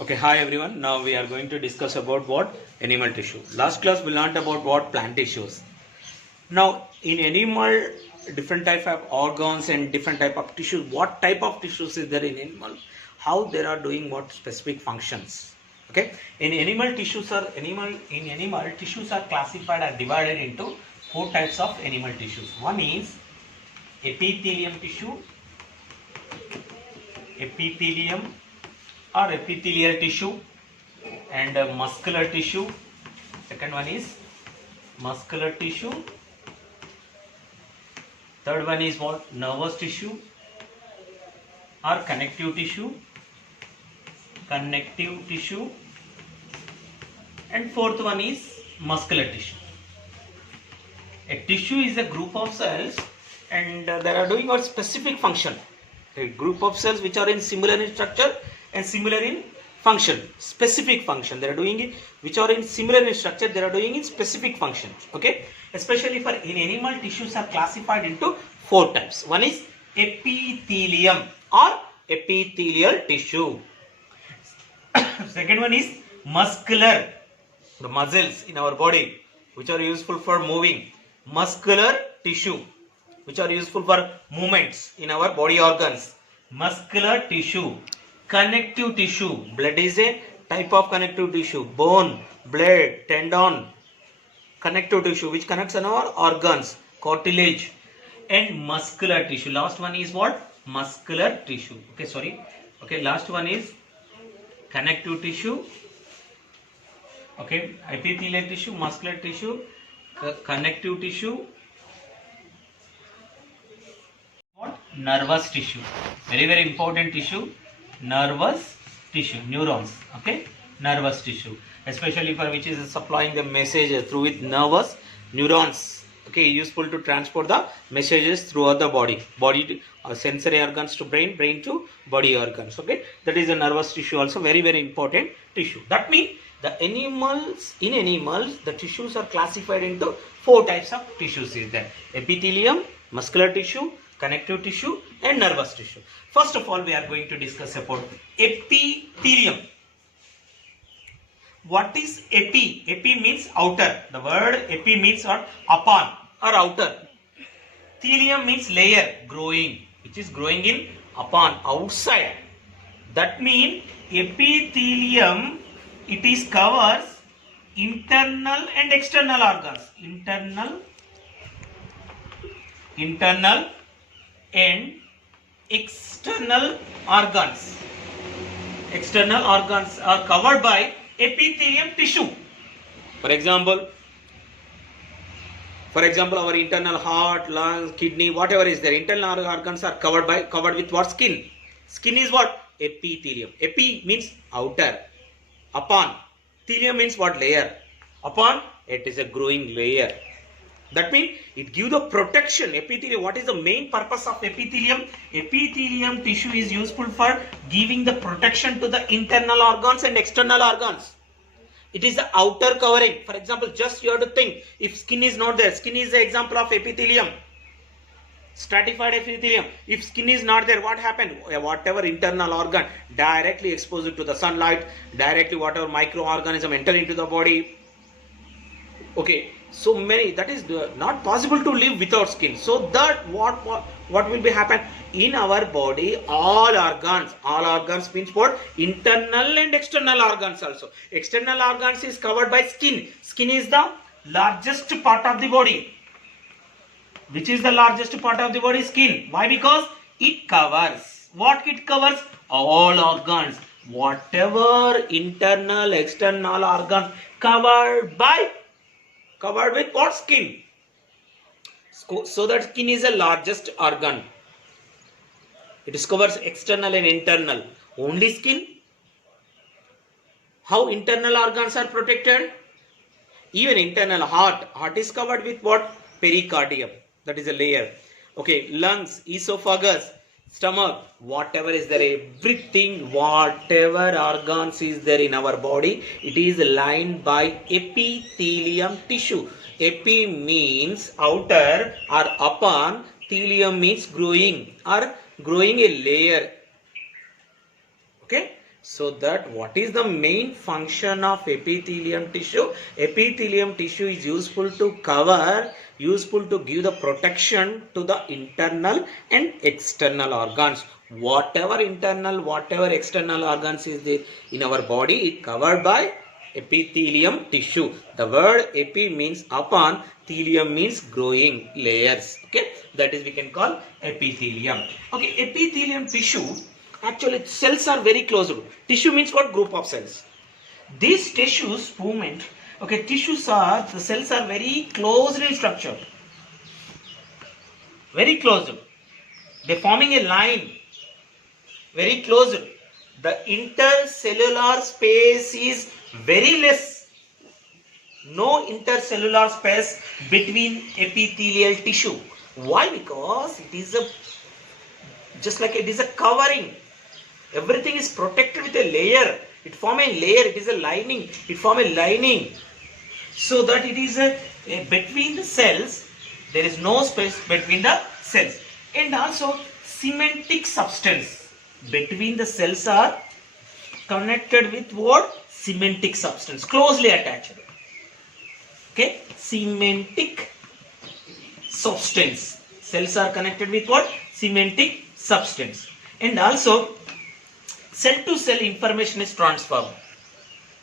Okay, hi everyone. Now we are going to discuss about what animal tissue. Last class we learned about what plant tissues. Now in animal, different type of organs and different type of tissues. What type of tissues is there in animal? How they are doing what specific functions? Okay. In animal tissues are classified and divided into four types of animal tissues. One is epithelium tissue, epithelium or epithelial tissue, and muscular tissue. Second one is muscular tissue. Third one is what? Nervous tissue or connective tissue. Connective tissue. And fourth one is muscular tissue. A tissue is a group of cells and they are doing a specific function. A group of cells which are in similar in structure and similar in function, specific function they are doing it, which are in similar in structure, they are doing in specific functions. Okay, especially for in animal, tissues are classified into four types. One is epithelium or epithelial tissue. Second one is muscular, the muscles in our body which are useful for moving. Muscular tissue which are useful for movements in our body organs. Muscular tissue. Connective tissue. Blood is a type of connective tissue. Bone, blood, tendon. Connective tissue which connects on our organs. Cartilage. And muscular tissue. Last one is what? Muscular tissue. Okay, last one is connective tissue. Okay, epithelial tissue, muscular tissue, connective tissue. What? Nervous tissue. Very important tissue. Nervous tissue, neurons. Okay, nervous tissue, especially for which is supplying the messages through with nervous neurons. Okay, useful to transport the messages throughout the body sensory organs to brain to body organs. Okay, that is the nervous tissue, also very important tissue. That means in animals the tissues are classified into four types of tissues is there: epithelium, muscular tissue, connective tissue and nervous tissue. First of all, we are going to discuss about epithelium. What is epi? Epi means outer. The word epi means what? Upon or outer. Thelium means layer, growing, which is growing in upon, outside. That means epithelium, it is covers internal and external organs. Internal and external organs. External organs are covered by epithelium tissue. For example, our internal heart, lungs, kidney, whatever is there, internal organs are covered with what? Skin. Skin is what? Epithelium. Epi means outer. Upon. Thelium means what? Layer. Upon, it is a growing layer. That means it gives the protection. Epithelium, what is the main purpose of epithelium? Epithelium tissue is useful for giving the protection to the internal organs and external organs. It is the outer covering. For example, just you have to think, if skin is not there, skin is the example of epithelium. Stratified epithelium. If skin is not there, what happened? Whatever internal organ directly exposed to the sunlight, directly whatever microorganism enter into the body. Okay, so many, that is not possible to live without skin. So that what will be happen in our body? All organs means what? Internal and external organs also. External organs is covered by skin. Skin is the largest part of the body. Which is the largest part of the body? Skin. Why? Because it covers. What it covers? All organs. Whatever internal, external organs covered with what? Skin. So that skin is the largest organ. It covers external and internal. Only skin. How internal organs are protected? Even internal heart is covered with what? Pericardium. That is a layer. Okay, lungs, esophagus, stomach, whatever is there, everything, whatever organs is there in our body, it is lined by epithelium tissue. Epi means outer or upon, thelium means growing or growing a layer. Okay, So that what is the main function of epithelium tissue? Epithelium tissue is useful to cover, useful to give the protection to the internal and external organs. Whatever internal, whatever external organs is there in our body is covered by epithelium tissue. The word epi means upon, thelium means growing layers. Okay, that is we can call epithelium. Okay, epithelium tissue. Actually, cells are very close. Tissue means what? Group of cells. These tissues movement. Okay, the cells are very closely structured. Very close. They forming a line. Very close. The intercellular space is very less. No intercellular space between epithelial tissue. Why? Because it is just like it is a covering. Everything is protected with a layer. It forms a layer. It is a lining. It forms a lining. So that it is between the cells. There is no space between the cells. And also cementic substance. Between the cells are connected with what? Cementic substance. Closely attached. Okay. Cementic substance. Cells are connected with what? Cementic substance. And also cell to cell information is transformed.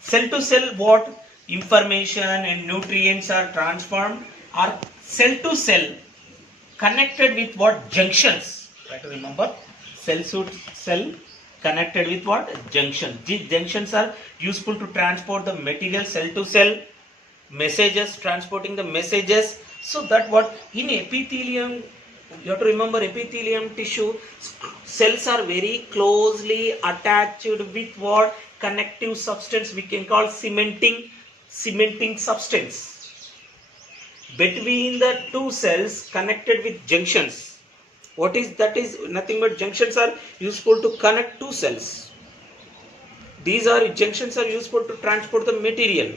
Cell to cell what? Information and nutrients are transformed, are cell to cell connected with what? Junctions. Try to remember. Cell to cell connected with what? Junctions. These junctions are useful to transport the material cell to cell, messages, transporting the messages. So that what? In epithelium, you have to remember epithelium tissue, cells are very closely attached with what? Connective substance we can call cementing substance. Between the two cells connected with junctions. What is that? Is nothing but junctions are useful to connect two cells. These are junctions are useful to transport the material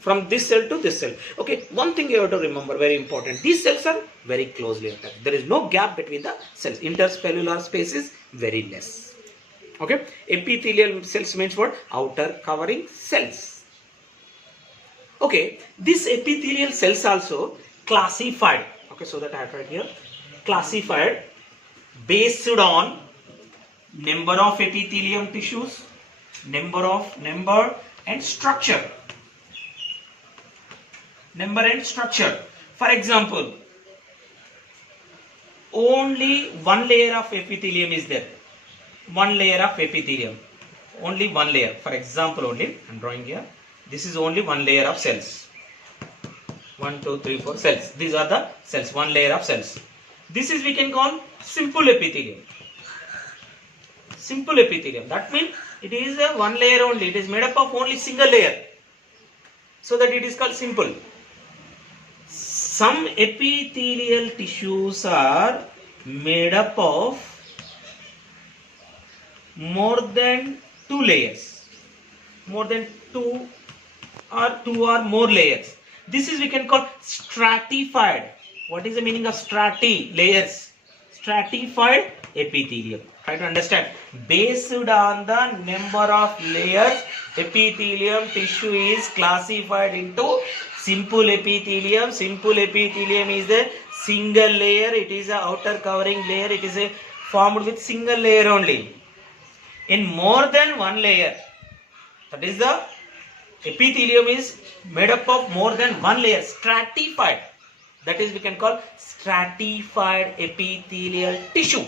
from this cell to this cell. Okay, one thing you have to remember, very important. These cells are very closely attached. There is no gap between the cells. Intercellular space is very less. Okay, epithelial cells means what? Outer covering cells. Okay, these epithelial cells also classified. Okay, so that I have right here. Classified based on number of epithelium tissues, number and structure. Number and structure. For example, only one layer of epithelium is there. One layer of epithelium. Only one layer. For example, only I am drawing here. This is only one layer of cells. 1, 2, 3, 4 cells. These are the cells. One layer of cells. This is we can call simple epithelium. Simple epithelium. That means it is a one layer only. It is made up of only single layer. So that it is called simple. Some epithelial tissues are made up of more than two layers. More than two or more layers. This is we can call stratified. What is the meaning of layers? Stratified epithelium. Try to understand. Based on the number of layers, epithelium tissue is classified into simple epithelium. Simple epithelium is the single layer. It is a outer covering layer. It is a formed with single layer only. In more than one layer, that is the epithelium is made up of more than one layer, stratified. That is we can call stratified epithelial tissue.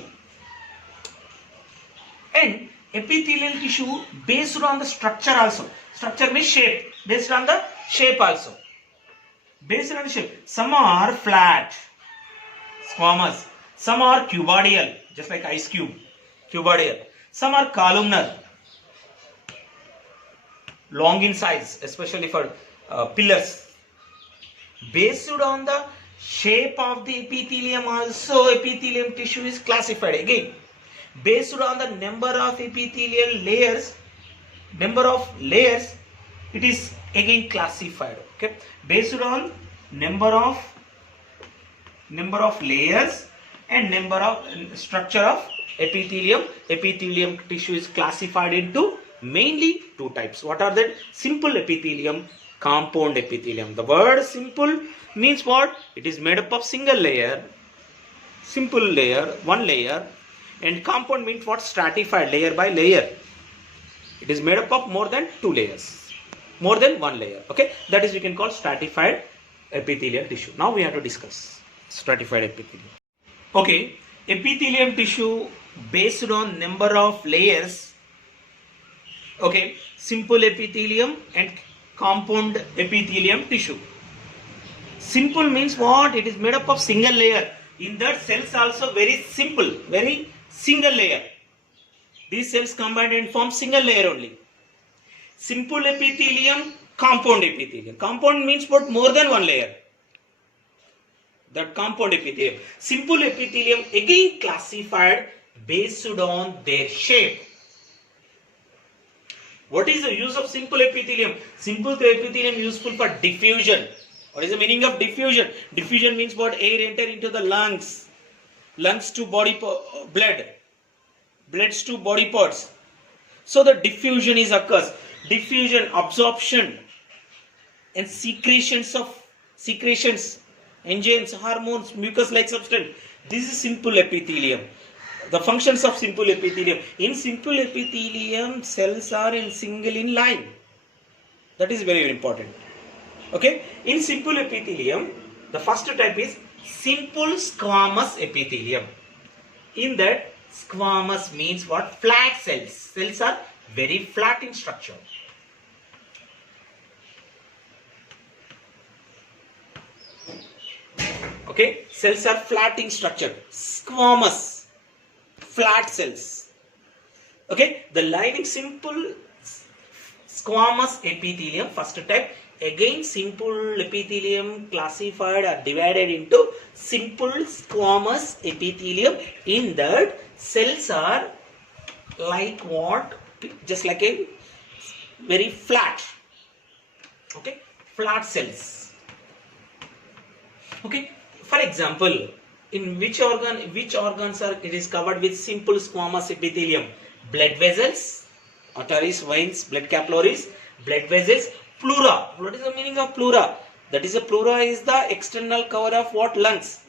And epithelial tissue based on the structure also. Structure means shape. Based on the shape also. Based on the shape. Some are flat, squamous. Some are cuboidal, just like ice cube, cuboidal. Some are columnar, long in size, especially for pillars. Based on the shape of the epithelium also, epithelium tissue is classified again. Based on the number of epithelial layers, it is again classified. Okay, based on number of layers and number of structure of epithelium tissue is classified into Mainly two types. What are they? Simple epithelium, compound epithelium. The word simple means what? It is made up of single layer, simple layer, one layer, and compound means what? Stratified, layer by layer. It is made up of more than two layers, more than one layer. Okay, that is we can call stratified epithelial tissue. Now we have to discuss stratified epithelium. Okay, epithelium tissue based on number of layers. Okay, simple epithelium and compound epithelium tissue. Simple means what? It is made up of single layer. In that cells also very simple, very single layer. These cells combine and form single layer only. Simple epithelium, compound epithelium. Compound means what? More than one layer. That compound epithelium. Simple epithelium again classified based on their shape. What is the use of simple epithelium? Simple epithelium useful for diffusion. What is the meaning of diffusion? Diffusion means what? Air enter into the lungs. Lungs to body blood. Bloods to body parts. So the diffusion is occurs. Diffusion, absorption and secretions, enzymes, hormones, mucus-like substance. This is simple epithelium. The functions of simple epithelium. In simple epithelium, cells are in single in line. That is very, very important. Okay. In simple epithelium, the first type is simple squamous epithelium. In that, squamous means what? Flat cells. Cells are very flat in structure. Okay. Cells are flat in structure. Squamous. Flat cells. Okay, the lining simple squamous epithelium, first type. Again, simple epithelium classified or divided into simple squamous epithelium. In that, cells are like what? Just like a very flat. Okay, flat cells. Okay, for example, in which organs are it is covered with simple squamous epithelium? Blood vessels, arteries, veins, blood capillaries, blood vessels, pleura. What is the meaning of pleura? That is, a pleura is the external cover of what? Lungs.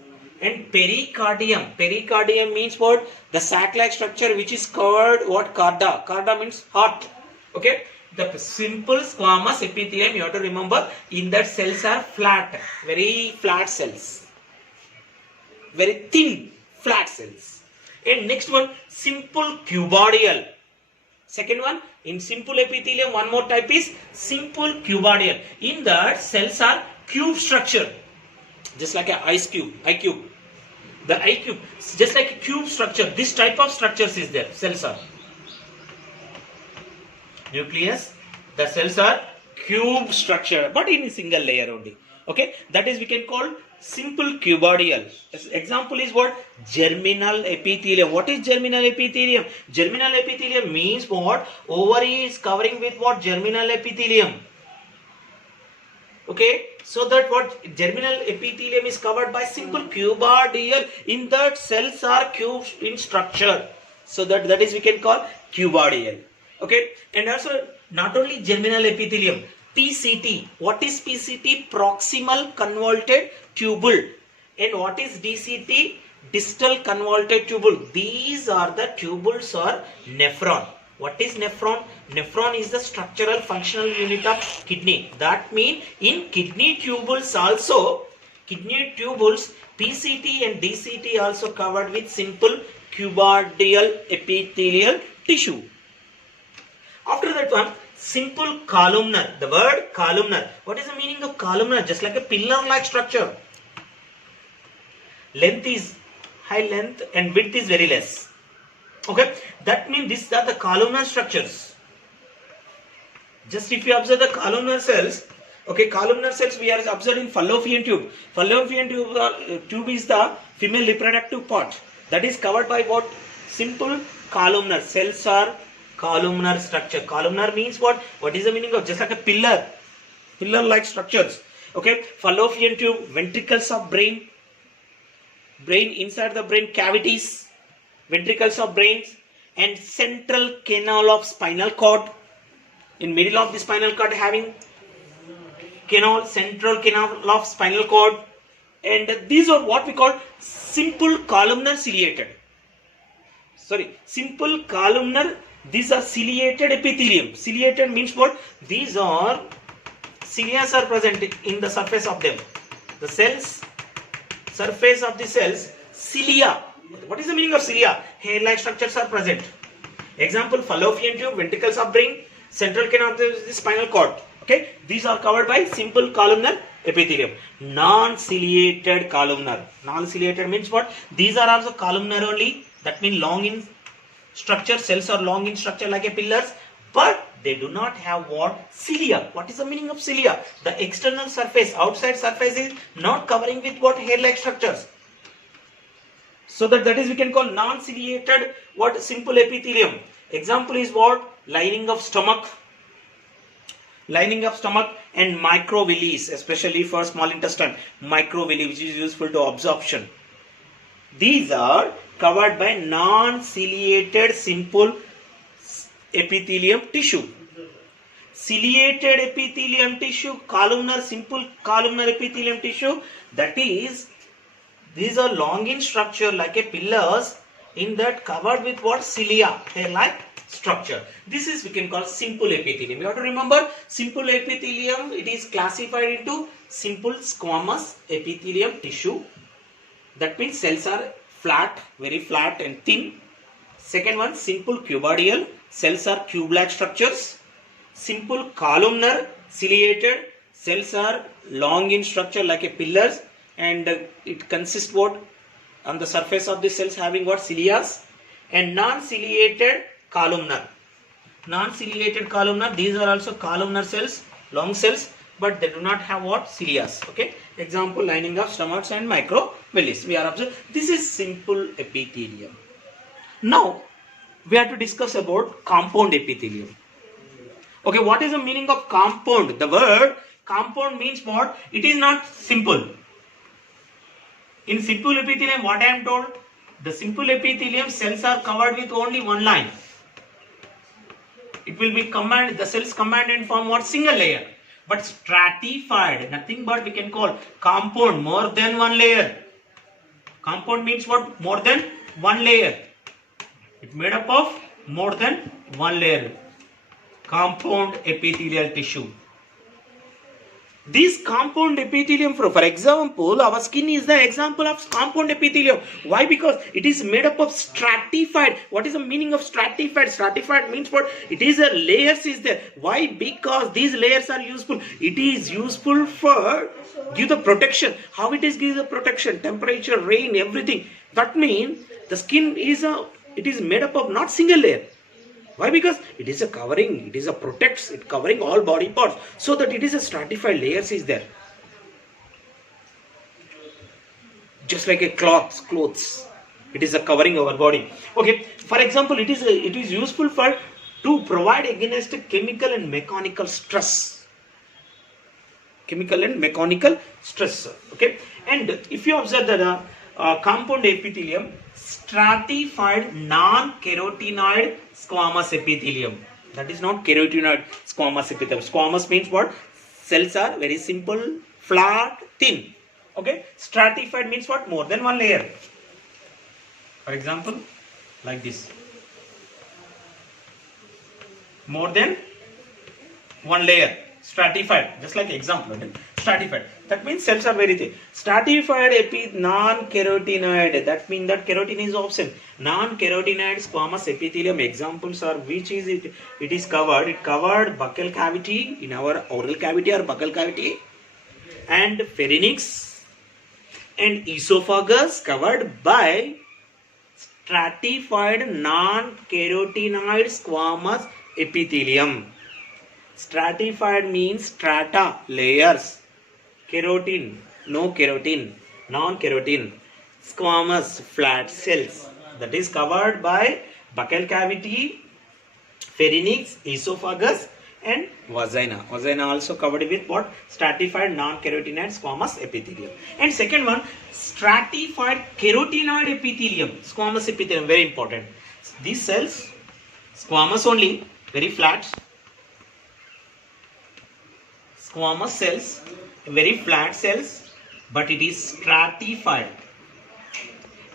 And pericardium. Pericardium means what? The sac-like structure which is covered what? Cardia. Cardia means heart. Okay. The simple squamous epithelium, you have to remember, in that cells are flat, very flat cells. Very thin, flat cells. And next one, simple cuboidal. Second one, in simple epithelium, one more type is simple cuboidal. In that, cells are cube structure. Just like an ice cube, eye cube. The eye cube, just like a cube structure. This type of structures is there. Cells are. Nucleus, the cells are cube structure, but in a single layer only. Okay, that is we can call simple cuboidal. Example is what? Germinal epithelium. What is germinal epithelium? Germinal epithelium means what? Ovary is covering with what? Germinal epithelium. Okay, so that what? Germinal epithelium is covered by simple cuboidal. In that, cells are cubes in structure. So that is we can call cuboidal. Okay, and also not only germinal epithelium, PCT. What is PCT? Proximal convoluted tubule. And what is DCT? Distal convoluted tubule. These are the tubules or nephron. What is nephron? Nephron is the structural functional unit of kidney. That means in kidney tubules also, PCT and DCT also covered with simple cuboidal epithelial tissue. After that one, simple columnar. The word columnar. What is the meaning of columnar? Just like a pillar-like structure. Length is high length and width is very less. Okay. That means these are the columnar structures. Just if you observe the columnar cells. Okay. Columnar cells we are observing fallopian tube. Fallopian tube is the female reproductive part. That is covered by what? Simple columnar. Cells are columnar structure. Columnar means what? What is the meaning of? Just like a pillar-like structures. Okay, fallopian tube, ventricles of brain, inside the brain cavities, ventricles of brains, and central canal of spinal cord. In middle of the spinal cord having canal, central canal of spinal cord, and these are what we call simple columnar ciliated. Simple columnar, these are ciliated epithelium. Ciliated means what? These are cilia are present in the surface of them. The cells, surface of the cells, cilia. What is the meaning of cilia? Hair-like structures are present. Example, fallopian tube, ventricles of brain, central canal of the spinal cord. Okay, these are covered by simple columnar epithelium. Non-ciliated columnar. Non-ciliated means what? These are also columnar only. That means long in structure. Cells are long in structure like a pillars, but they do not have what? Cilia. What is the meaning of cilia? The external surface, outside surface is not covering with what? Hair-like structures. So that is we can call non-ciliated what? Simple epithelium. Example is what? Lining of stomach. Lining of stomach and microvilli, especially for small intestine. Microvilli, which is useful to absorption. These are covered by non-ciliated simple epithelium tissue. Ciliated epithelium tissue, columnar, simple columnar epithelium tissue, that is, these are long in structure like a pillars, in that covered with what? Cilia, hair-like structure. This is we can call simple epithelium. You have to remember, simple epithelium, it is classified into simple squamous epithelium tissue. That means cells are flat, very flat and thin. Second one, simple cuboidal, cells are cube-like structures. Simple columnar ciliated, cells are long in structure like a pillars, and it consists what? On the surface of the cells having what? Cilias. And non-ciliated columnar. Non-ciliated columnar, these are also columnar cells, long cells, but they do not have what? Cilias. Okay. Example, lining of stomachs and microvilli. We are observing. This is simple epithelium. Now, we have to discuss about compound epithelium. Okay, what is the meaning of compound? The word compound means what? It is not simple. In simple epithelium, what I am told? The simple epithelium cells are covered with only one line. It will be the cells combined and form what? Single layer. But stratified, nothing but we can call compound, more than one layer. Compound means what? More than one layer. It made up of more than one layer. Compound epithelial tissue. This compound epithelium, for example, our skin is the example of compound epithelium. Why? Because it is made up of stratified. What is the meaning of stratified? Stratified means what? It is a layers is there. Why? Because these layers are useful. It is useful for give the protection. How it is give the protection? Temperature, rain, everything. That means the skin is made up of not single layer. Why? Because it is a covering, it is a protects, it covering all body parts, so that it is a stratified layers is there. Just like a clothes, it is a covering our body. Okay, for example, it is useful to provide against chemical and mechanical stress. Chemical and mechanical stress. Okay, and if you observe that compound epithelium, stratified non-carotenoid squamous epithelium. That is not carotenoid squamous epithelium. Squamous means what? Cells are very simple, flat, thin. Okay. Stratified means what? More than one layer. For example, like this. More than one layer. Stratified. Just like example. Okay? Stratified. That means cells are very thin. Stratified non-carotenoid. That means that keratin is absent. Non-carotenoid squamous epithelium examples are which is it? It is covered. It covered buccal cavity in our oral cavity or buccal cavity, and pharynx and esophagus covered by stratified non-carotenoid squamous epithelium. Stratified means strata, layers. Keratin, no keratin, non-keratin. Squamous, flat cells. That is covered by buccal cavity, pharynx, esophagus and vagina. Vagina also covered with what? Stratified non-carotenoid squamous epithelium. And second one, stratified carotenoid epithelium. Squamous epithelium, very important. These cells, squamous only, very flat. squamous cells, very flat cells, but it is stratified.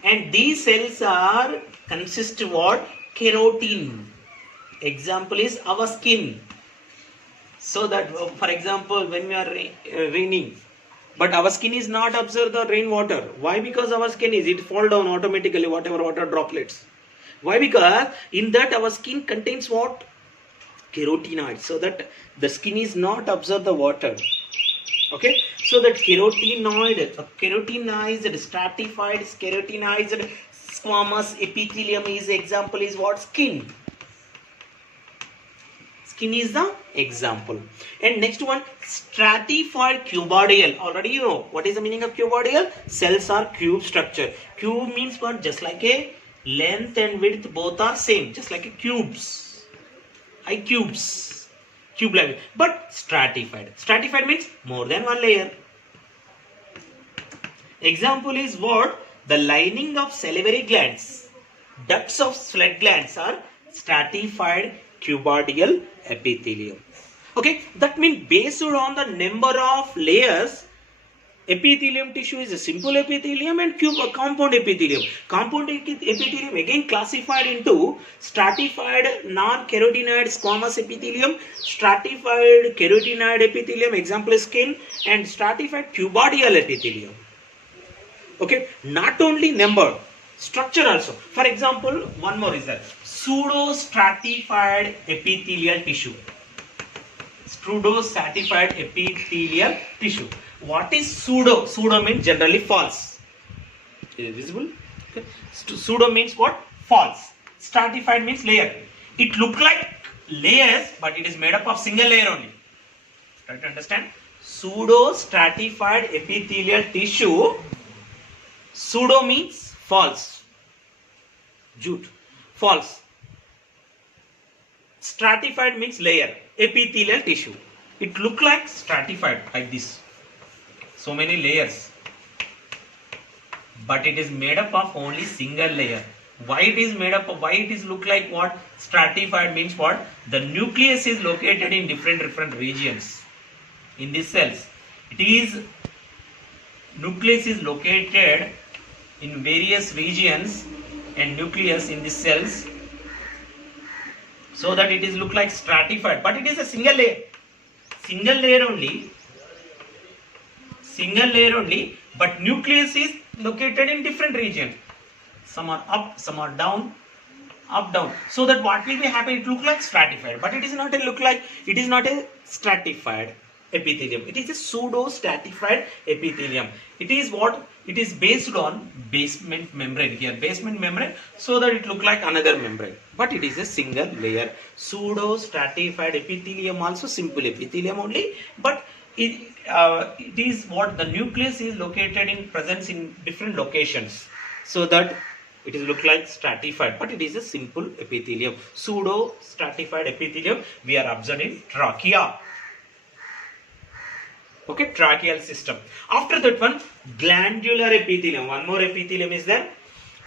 And these cells are consist of what? Keratin. Example is our skin. So that, for example, when we are raining, but our skin is not absorb the rainwater. Why? Because our skin is, it fall down automatically, whatever water droplets. Why? Because in that our skin contains what? Carotenoids. So that the skin is not absorb the water. Okay. So that keratinized, stratified, keratinized squamous epithelium is example is what? Skin. Skin is the example. And next one, stratified cuboidal. Already you know what is the meaning of cuboidal? Cells are cube structure. Cube means what? Just like a length and width both are same, just like a cubes. Cubes. Cube level. But stratified. Stratified means more than one layer. Example is what? The lining of salivary glands, ducts of sweat glands are stratified cuboidal epithelium. Okay, that means based on the number of layers, epithelium tissue is a simple epithelium and compound epithelium. Compound epithelium again classified into stratified non-carotenoid squamous epithelium, stratified carotenoid epithelium, example is skin, and stratified cuboidal epithelium. Okay, not only number, structure also. For example, one more is that pseudo-stratified epithelial tissue. Pseudo-stratified epithelial tissue. What is pseudo? Pseudo means generally false. Is it visible? Okay. Pseudo means what? False. Stratified means layer. It look like layers, but it is made up of single layer only. Try to understand. Pseudo-stratified epithelial tissue. Pseudo means false. Jute. False. Stratified means layer. Epithelial tissue. It look like stratified like this. So many layers. But it is made up of only single layer. Why it is made up of? Why it is look like what? Stratified means what? The nucleus is located in different regions. In these cells. Nucleus is located in various regions and nucleus in these cells, so that it is look like stratified, but it is a single layer. Single layer only, but nucleus is located in different regions. Some are up, some are down, up, down. So that what will be happen? It look like stratified, but it is not a look like. It is not a stratified epithelium. It is a pseudo-stratified epithelium. It is what? It is based on basement membrane here. Basement membrane, so that it look like another membrane. But it is a single layer. Pseudo-stratified epithelium also simple epithelium only. But it is what? The nucleus is located in presence in different locations. So that it is look like stratified. But it is a simple epithelium. Pseudo-stratified epithelium we are observing trachea. Okay, tracheal system. After that one, glandular epithelium. One more epithelium is there.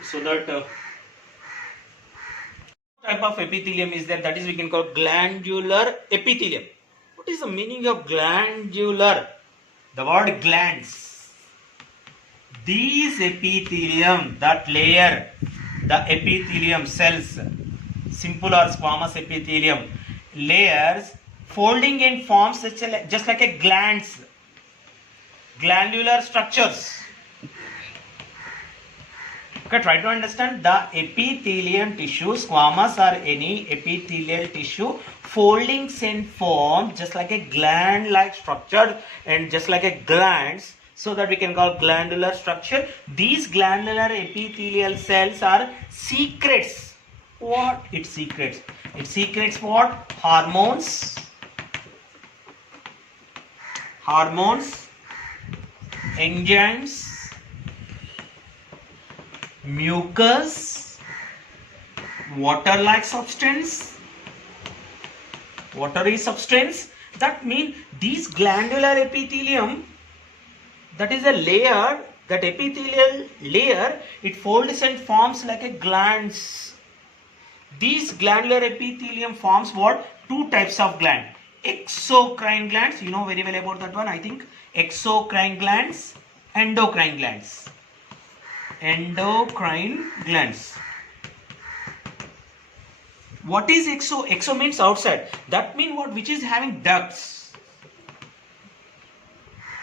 So that type of epithelium is there. That is we can call glandular epithelium. What is the meaning of glandular? The word glands. These epithelium, that layer, the epithelium cells, simple or squamous epithelium layers, folding in forms just like a glands. Glandular structures. Okay, try to understand the epithelium tissue, squamous or any epithelial tissue, foldings and form just like a gland-like structure and just like a glands, so that we can call glandular structure. These glandular epithelial cells are secrets. What? It secrets. It secrets what? Hormones. Enzymes, mucus, water-like substance, watery substance. That means these glandular epithelium, that is a layer, that epithelial layer, it folds and forms like a glands. These glandular epithelium forms what? Two types of gland. exocrine glands, you know very well about that one, I think. Exocrine glands, endocrine glands. Endocrine glands. What is exo? Exo means outside. That means what? Which is having ducts.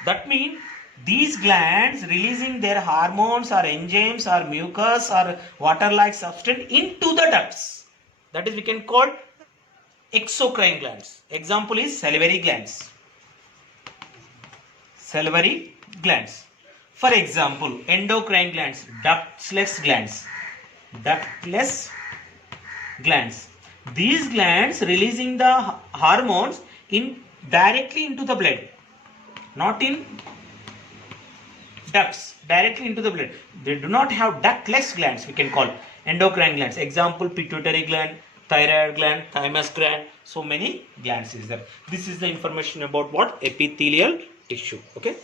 That means these glands releasing their hormones or enzymes or mucus or water-like substance into the ducts. That is, we can call exocrine glands. Example is salivary glands. Salivary glands. For example, endocrine glands, ductless glands. Ductless glands. These glands releasing the hormones directly into the blood, not in ducts, directly into the blood. They do not have ductless glands, we can call endocrine glands. Example, pituitary gland, thyroid gland, thymus gland, so many glands is there. This is the information about what? Epithelial tissue. Okay.